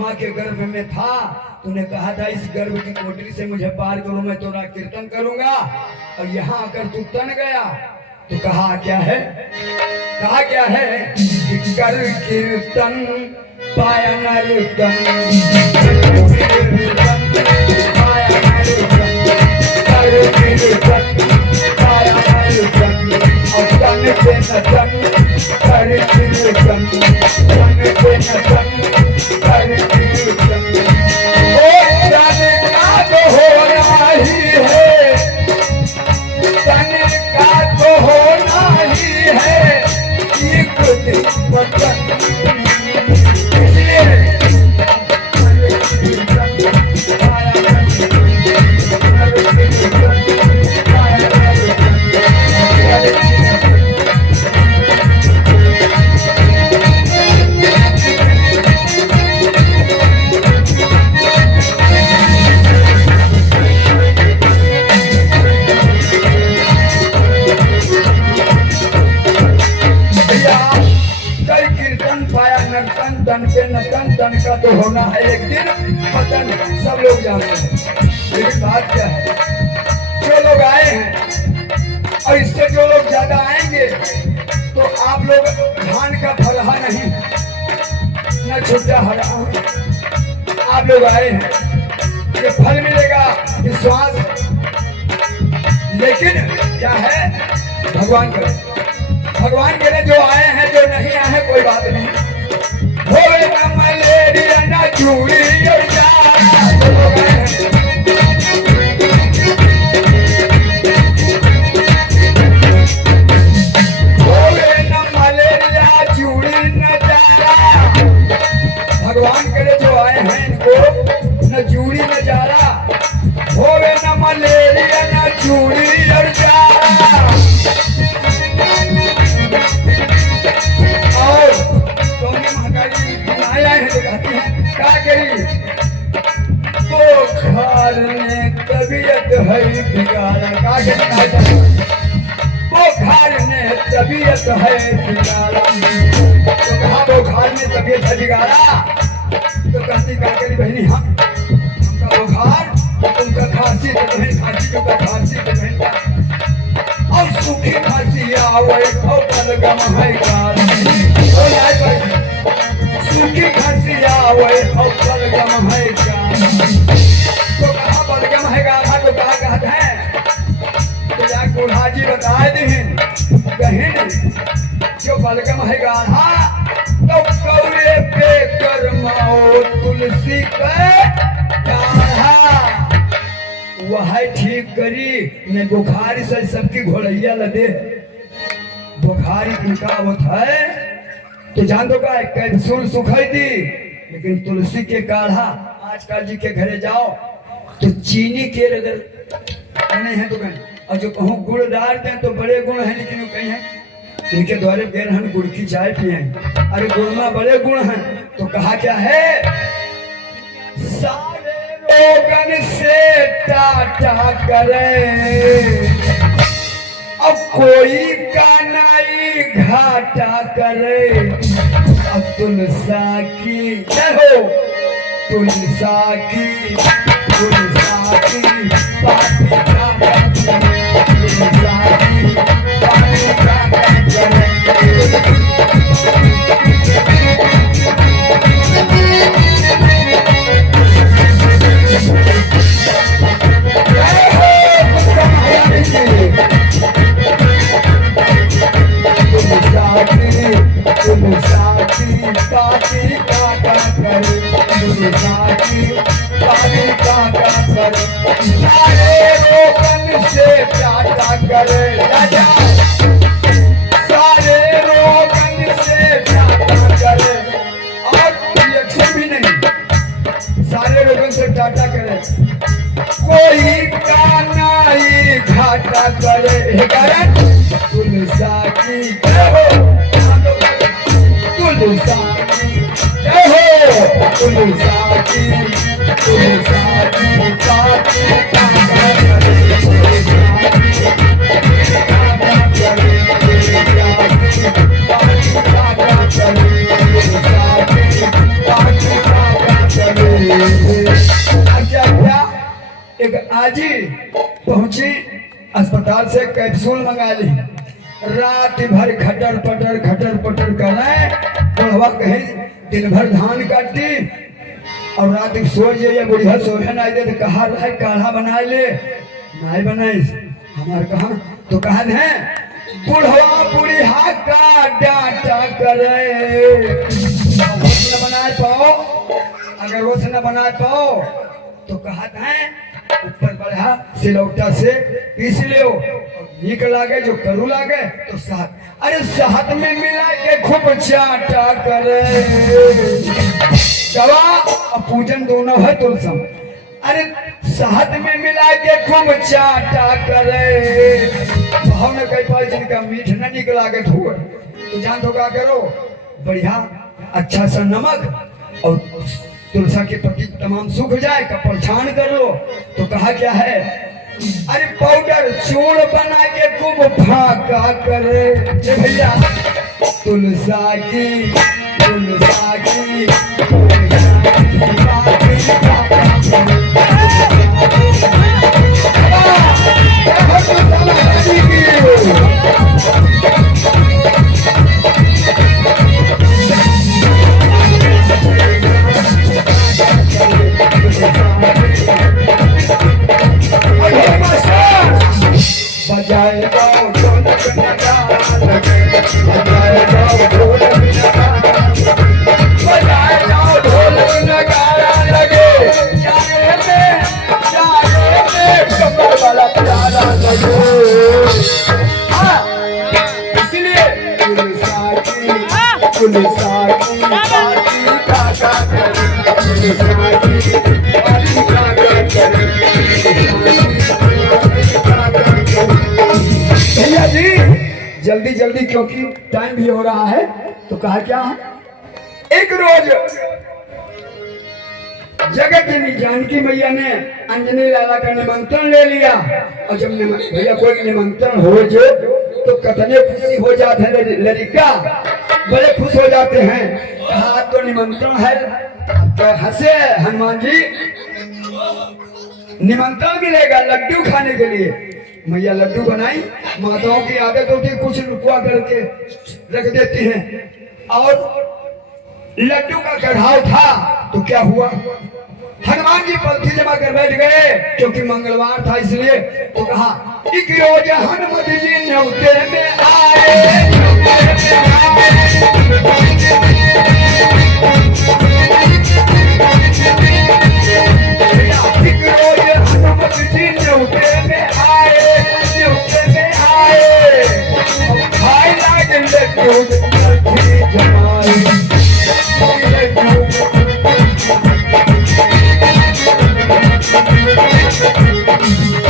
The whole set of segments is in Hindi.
माँ के गर्भ में था, तूने कहा था इस गर्भ की कोठरी से मुझे पार करो, मैं तेरा कीर्तन करूंगा। और यहाँ आकर तू तन गया तो कहा क्या है, कहा क्या है कि कर कीर्तन पाया नर्तन, पाया नर्तन, कर कीर्तन पाया नर्तन, और तन पे नचन कर कीर्तन, तन पे नचन कर कीर्तन। ओ तन का तो होना ही है, तन का तो होना ही है एक दिन वतन। तन पे नतन, तन का तो होना है एक दिन वतन, सब लोग जानते हैं। लेकिन बात क्या है, जो लोग आए हैं और इससे जो लोग ज्यादा आएंगे तो आप लोग धान का फलहा नहीं न छुट्टा हरा, आप लोग आए हैं ये फल मिलेगा विश्वास। लेकिन क्या है, भगवान करे, भगवान करे, जो आए हैं जो नहीं आए हैं कोई बात नहीं। होवे ना मलेरिया ना चूड़ी और होवे ना मलेरिया चूड़ी न जारा। भगवान करे जो आए हैं इनको न चूड़ी न जारा, होवे ना मलेरिया ना चूड़ी और जारा। बुखार ने तबीयत है बिगाड़ा, बुखार ने तबीयत है बिगाड़ा। तो कहा बुखार ने तबीयत है बिगाड़ा, तो कहती क्या करी बहनी, हम हमका बुखार तुमका खांसी, तो बहन खांसी तुमका खांसी, तो बहन का और सूखी खांसी आवे और बलगम है गाल, सूखी खांसी आवे और बलगम है गाल। तो कहा बलगम है गाधा, तो कहा कहता है तो जा बूढ़ा जी बता दीन कहीं जो बलगम है गाधा तो कौरे पे करमाओ तुलसी का काढ़ा, वह ठीक करी ने बुखारी से सबकी घोड़ैया लदे। बुखारी उनका होता है तो जान दो का कैप्सूल सुखाई दी, लेकिन तुलसी के काढ़ा आजकल जी के घरे जाओ तो चीनी के अगर नहीं है तो कहीं, और जो कहूँ गुड़ डालते हैं तो बड़े गुण हैं, लेकिन कहीं है इनके द्वारे फिर हम गुड़ की चाय पिए, अरे गुड़ में बड़े गुण हैं। तो कहा क्या है, सारे लोगन से टाटा करे अब कोई का नहीं घाटा करे। अब तुलसा की जय हो, तुलसा की, तुलसा की पानी का करे, तुलसा की पानी का करे। टाटा करे कोई का नहीं घाटा करे, तुलसा की जय हो, तुलसा की जय हो, तुलसा की, तुलसा की पाती काका करे, तुलसा की काका करे, तुलसा की पाती काका करे, तुलसा की पाती काका करे। क्या क्या एक आजी पहुंची अस्पताल से कैप्सूल मंगा ली। रात भर खटर पटर कर रहे बुढ़वा कहीं दिन भर धान काटती और रात सो जाइए बुढ़िया सोहे नहीं दे तो कहा रहे काढ़ा बना ले नहीं बनाई हमारे कहा तो कहा है बुढ़वा बुढ़िया का डांटा करे न बना पाओ अगर वो से न बना पाओ तो कहा है ऊपर बढ़ा सिलौटा से पीस लो नीक लागे जो करू लागे तो साथ अरे साथ में मिला के खूब चाटा करे दवा और पूजन दोनों है तुलसम अरे साथ में मिला के खूब चाटा करे हमने कई पाई जिनका मीठ न निकला के धुए तो जान तो क्या करो बढ़िया अच्छा सा नमक और तुलसा के पत्ती तमाम सूख जाए कपड़ छान कर लो तो कहा क्या है अरे पाउडर चूर्ण बना के खूब फाका करे भैया तुलसा की बजाए जाओ ढोलक नगाड़ा लगे बजाए जाओ ढोलक नगाड़ा लगे जाने में कमर वाला प्याला लगे इसलिए तुलसा की पार्टी काका करे भैया जी जल्दी जल्दी क्योंकि टाइम भी हो रहा है तो कहा क्या है एक रोज जगत जननी जानकी मैया ने अंजनी लाला का निमंत्रण ले लिया और जब भैया कोई निमंत्रण हो जो तो कतने खुशी हो जाते हैं लड़का बड़े खुश हो जाते हैं कहा तो निमंत्रण है तो हंसे हनुमान जी निमंत्रण मिलेगा लड्डू खाने के लिए मैया लड्डू बनाई माताओं की आदत होती है कुछ रुपया करके रख देती हैं और लड्डू का चढ़ाव था तो क्या हुआ हनुमान जी पलथी जमा कर बैठ गए क्योंकि मंगलवार था इसलिए तो कहा एक रोज हनुमत जी न्योते में आए हनुमत जी न्योते में आए भाई लागे लड्डू जमाए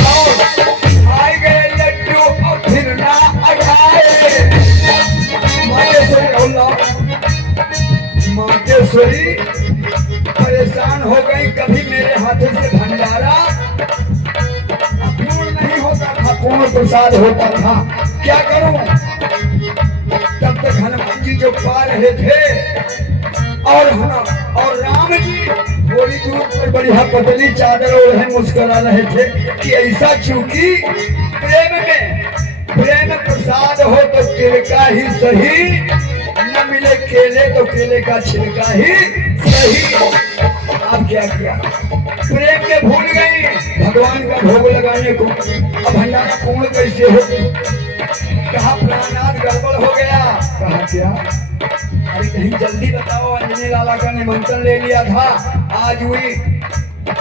आए गए लड्डू और फिर ना अघाए मातेश्वरी परेशान हो गई कभी मेरे हाथों से भंडारा पूर्ण नहीं होता था पूर्ण प्रसाद होता था क्या करूं तब तक हनुमान जी जो पा रहे थे और राम जी थोड़ी दूर पर बढ़िया पतली चादर ओढ़े मुस्कुरा रहे थे कि ऐसा चूंकि प्रेम प्रसाद हो तो तिलका ही सही न मिले केले तो केले का छिलका ही सही अब क्या किया प्रेम में भूल गई भगवान का भोग लगाने को अब भंडारा पूर्ण कैसे हो कहा प्राणात गड़बड़ हो गया कहा क्या अरे कहीं जल्दी बताओ अंजनी लाला का निमंत्रण ले लिया था आज हुई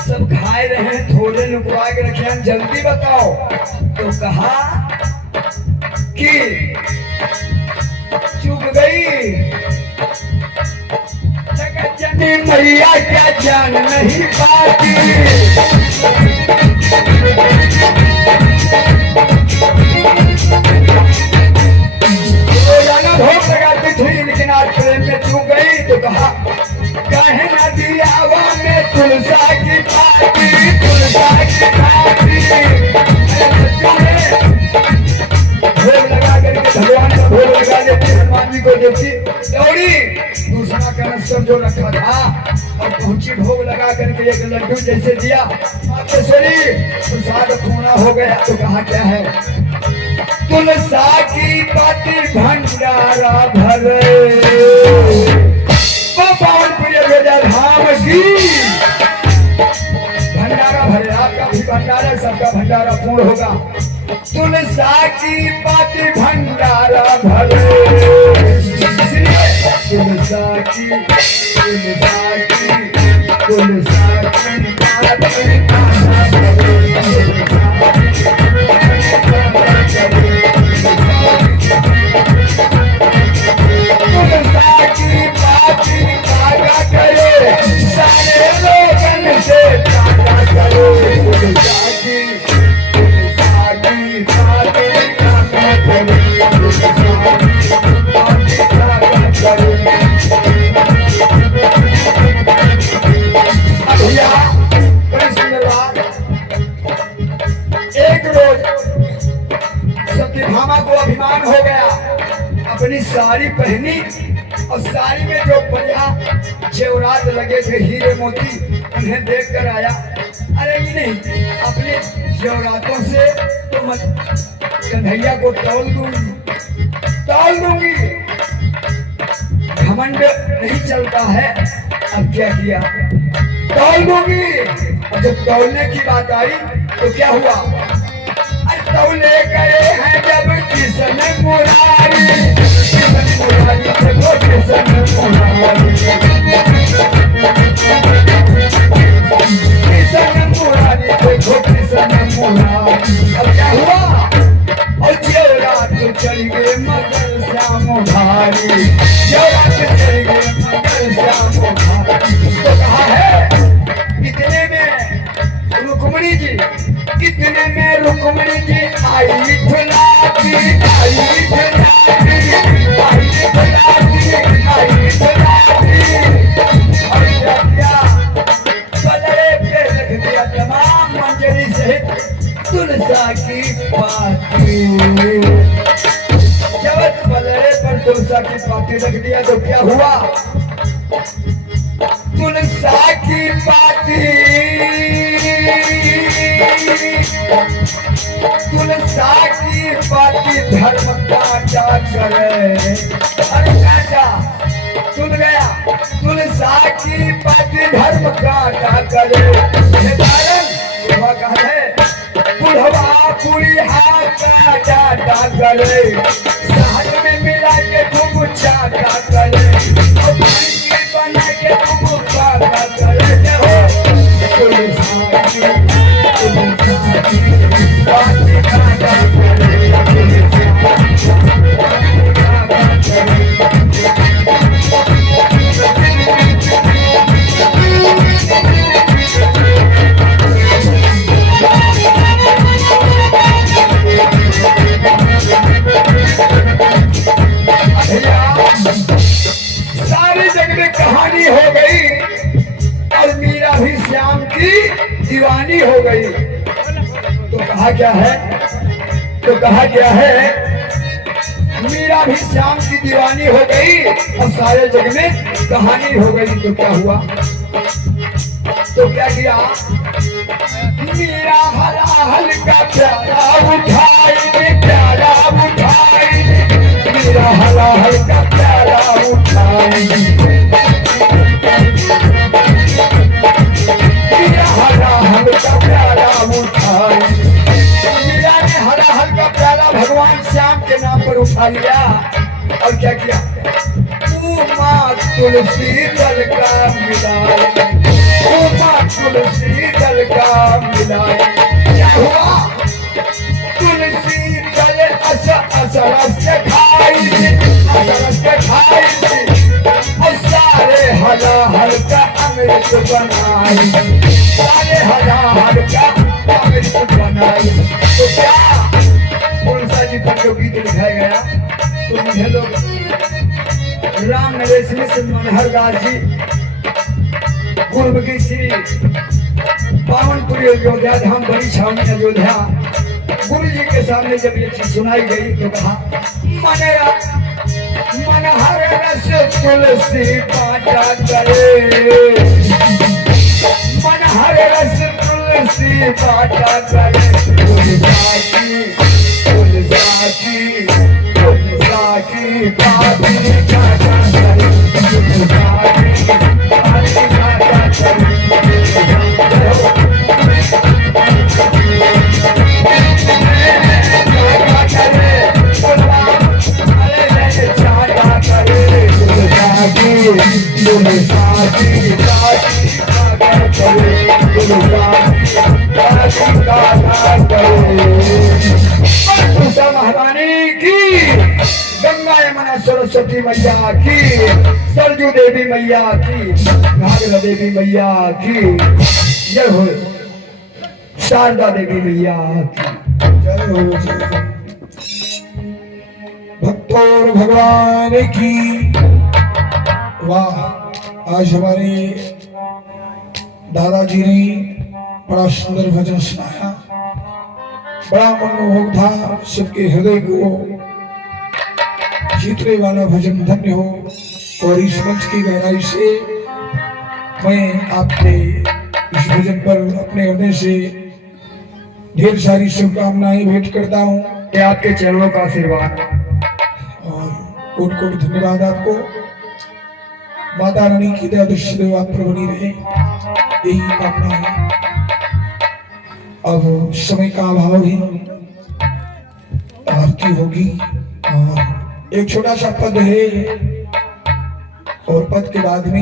सब खाए रहे थोड़े नुकरा के रखे जल्दी बताओ तो कहा कि चूक गई जगतजननी मैया क्या जान नहीं पाती रोजाना भोग लगाती थी लेकिन आज प्रेम में चूक गई तो कहा कहे न दिया में तुलसा की पार्टी भोग लगा करके भगवान का भोग लगा देती हनुमान जी को देती दौड़ी दूसरा कनस्तर जो रखा था और पहुंची भोग लगा करके एक लड्डू जैसे दिया, मातेश्वरी प्रसाद पूरा हो गया। तो कहा क्या है, तुलसा की पाती भंडारा भरे, पावन प्रिय गोजा धाम की भंडारा भरे। आपका भी भंडारा, सबका भंडारा पूर्ण होगा। तुलसा की पाती भंडारा भरे, तुलसा की तुलसा की तुलसा की पाती भागा करे, सारे लोगन से भागा करे। तुलसा की पाती भागा करे, बड़ी सुंदर बात। एक रोज सत्यभामा को अभिमान हो गया, अपनी साड़ी पहनी और साड़ी में जो बढ़िया जेवरात लगे थे हीरे मोती, उन्हें देख कर आया। अरे ये नहीं, अपने जेवरातों से तो कन्हैया को तौल दूंगी। घमंड नहीं चलता है। अब क्या किया, तौल दूंगी। और जब तौलने की बात आई तो क्या हुआ, अरे तौले गए हैं जब किशन मुरारी, किशन मुरारी देखो, किशन मुरारी, किशन मुरारी देखो, किशन मुरारी। अब क्या हुआ, और जेवरात तो चढ़ गए मगर श्याम भारी, जेवरात चढ़ गए मगर श्याम भारी। तो कहा है, कितने में रुक्मणी जी, कितने में रुक्मणी जी आई धुलाती, आई धुलाती, आई धुलाती, आई धुलाती। और क्या पलड़े पे रख दिया तमाम मंजरी सहित तुलसा की पाती। जब पलड़े पर तुलसा की पाती रख दिया तो क्या हुआ, तुलसा की पाती, तुलसा की पाती धर्म काटा करे। अरे काटा, सुन गया, तुलसा की पाती धर्म काटा करे। कारण है बुढ़वा बुढ़िया काटा करे, साथ में मिला के खूब चाटा करे, बना के खूब काटा करे। तुलसा की पाती काटा सारी जग में कहानी हो गई और मीरा भी श्याम की दीवानी हो गई। तो कहा क्या है, तो कहा क्या है, मीरा भी श्याम की दीवानी हो गई और सारे जग में कहानी हो गई। तो क्या हुआ, तो क्या किया, मीरा हलाहल का प्याला उठाई, प्याला उठाई, मीरा हलाहल का प्याला उठाई, मीरा हलाहल का प्याला उठाई। मीरा ने हलाहल का प्याला भगवान श्याम के नाम पर उठा लिया और क्या किया, माँ तुलसी दल का मिलाए, माँ तुलसी दल का मिलाए। क्या हुआ, तुलसी दल असरस खाई, असरस खाई और सारे हलाहल का अमृत बनाई, सारे हलाहल का अमृत बनाई। तो क्या तुलसा जी पर जो गीत लिखाया गया, तो मुझे लोग राम नरेश मिश्र मनोहर दास जी पूर्व की श्री पावनपुरी अयोध्या धाम बड़ी छावनी अयोध्या गुरु जी के सामने जब ये चीज सुनाई गई तो कहा, मनहर रस तुलसी पाटा करे, तुलसी बाटा करे तुलसी पापी काटा करे तुलसी पापी काटा करे महारानी की, गंगा यमुना सरस्वती मैया की, सरजू देवी मैया की, घाघरा देवी मैया की, जय हो शारदा देवी मैया की जय हो। भक्तों और भगवान की वाह। आज हमारे दादाजी ने बड़ा सुंदर भजन सुनाया, बड़ा मनमोहक था, सबके हृदय को जीतने वाला भजन धन्य हो। और इस मंच की गहराई से मैं आपके इस भजन पर अपने हृदय से ढेर सारी शुभकामनाएं भेंट करता हूँ। ये आपके चरणों का आशीर्वाद और कोट कोट धन्यवाद आपको। माता रानी की दया दृष्टि देव आप पर बनी रहे, यही कामना है। अब समय का अभाव है, आरती होगी और एक छोटा सा पद है और पद के बाद में